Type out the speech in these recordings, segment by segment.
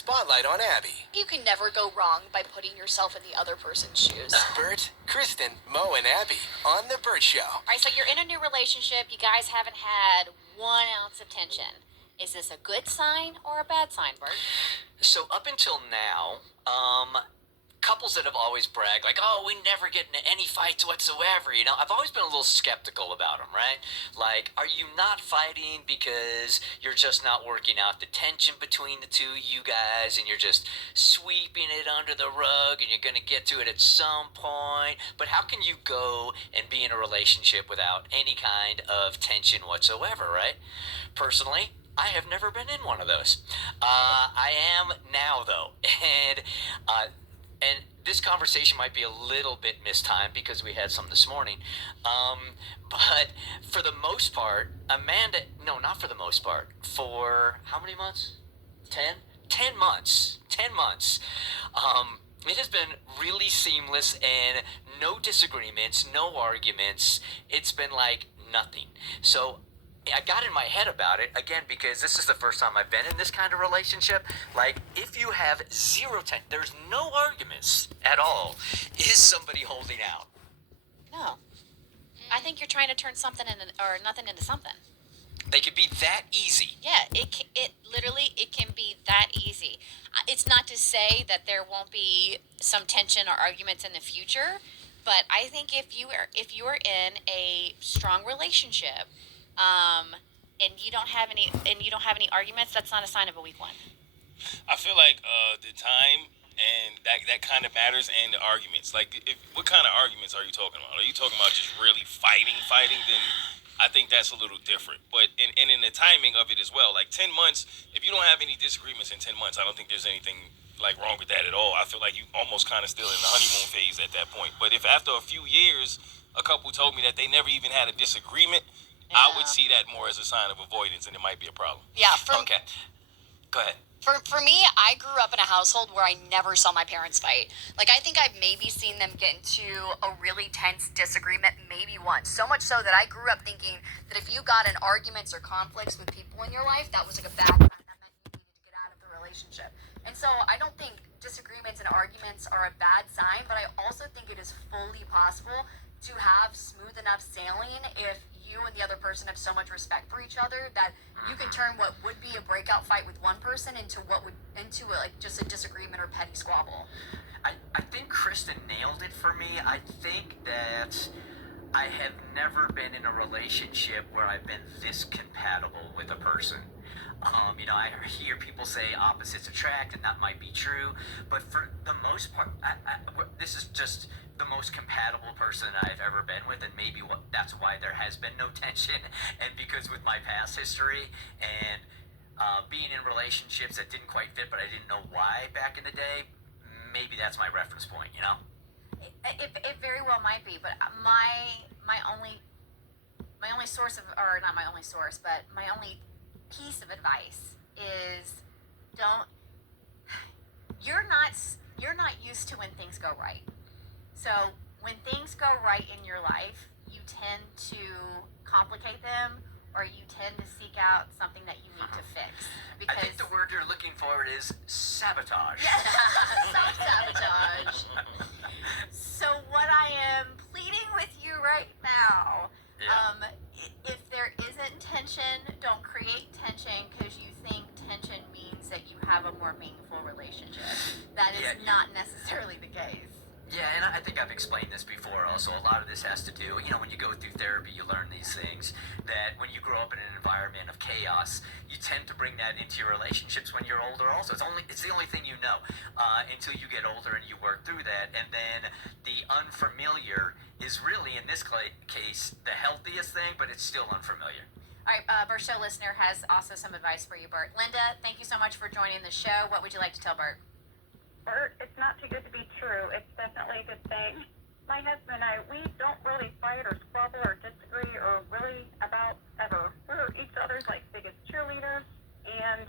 spotlight on Abby. You can never go wrong by putting yourself in the other person's shoes. Bert, Kristen, Mo, and Abby on The Bert Show. All right, so you're in a new relationship. You guys haven't had 1 ounce of tension. Is this a good sign or a bad sign, Bert? So up until now, couples that have always bragged like, oh, we never get into any fights whatsoever, I've always been a little skeptical about them, right? Like, are you not fighting because you're just not working out the tension between the two of you guys and you're just sweeping it under the rug and you're going to get to it at some point? But how can you go and be in a relationship without any kind of tension whatsoever, right? Personally, I have never been in one of those. I am now, though, and this conversation might be a little bit mistimed because we had some this morning. But for the most part, not for the most part, for how many months? 10? 10 months. 10 months. It has been really seamless and no disagreements, no arguments. It's been like nothing. So I got in my head about it, again, because this is the first time I've been in this kind of relationship. Like, if you have there's no arguments at all, is somebody holding out? No. I think you're trying to turn something nothing into something. They could be that easy. Yeah, it literally can be that easy. It's not to say that there won't be some tension or arguments in the future, but I think if you are in a strong relationship, and you don't have any arguments, that's not a sign of a weak one. I feel like the time and that kind of matters, and the arguments. Like, what kind of arguments are you talking about? Are you talking about just really fighting? Then I think that's a little different. But in the timing of it as well, like 10 months, if you don't have any disagreements in 10 months, I don't think there's anything like wrong with that at all. I feel like you almost kind of still in the honeymoon phase at that point. But if after a few years, a couple told me that they never even had a disagreement, I would see that more as a sign of avoidance, and it might be a problem. Yeah. Okay. Go ahead. For me, I grew up in a household where I never saw my parents fight. Like, I think I've maybe seen them get into a really tense disagreement maybe once. So much so that I grew up thinking that if you got in arguments or conflicts with people in your life, that was like a bad sign. That meant you needed to get out of the relationship. And so I don't think disagreements and arguments are a bad sign, but I also think it is fully possible to have smooth enough sailing if you and the other person have so much respect for each other that you can turn what would be a breakout fight with one person into just a disagreement or petty squabble. I think Kristen nailed it for me. I think that I have never been in a relationship where I've been this compatible with a person. I hear people say opposites attract, and that might be true, but for the most part, this is just the most compatible person I've ever been with, and maybe that's why there has been no tension, and because with my past history and being in relationships that didn't quite fit, but I didn't know why back in the day, maybe that's my reference point, It very well might be, but my only source of, or not my only source, but my only piece of advice is you're not used to when things go right. So when things go right in your life, you tend to complicate them, or you tend to seek out something that you need to fix. I think the word you're looking for is sabotage. Self-sabotage. So what I am pleading with you right now, if there isn't tension, don't create tension because you think tension means that you have a more meaningful relationship. That is not necessarily the case. Yeah, and I think I've explained this before also. A lot of this has to do, when you go through therapy, you learn these things, that when you grow up in an environment of chaos, you tend to bring that into your relationships when you're older also. It's the only thing you know until you get older and you work through that. And then the unfamiliar is really, in this case, the healthiest thing, but it's still unfamiliar. All right, Bert Show listener has also some advice for you, Bert. Linda, thank you so much for joining the show. What would you like to tell Bert? Bert, it's not too good to be true. It's definitely a good thing. My husband and I, we don't really fight or squabble or disagree or really about ever. We're each other's like biggest cheerleaders, and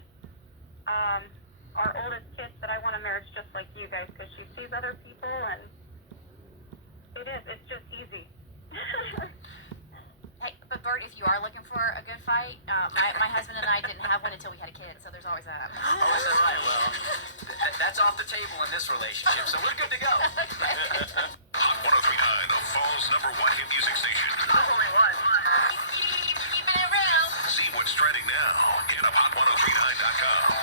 our oldest kid said, I want a marriage just like you guys, because she sees other people, and it's just easy. Hey, but But Bert, if you are looking for a good fight, my husband and I didn't have one until we had a kid, so there's always that. Oh, is that right? Well, that's off the table in this relationship, so we're good to go. Hot 103.9, the fall's #1 hit music station. Only one. Keeping it real. See what's trending now. Hit up hot1039.com.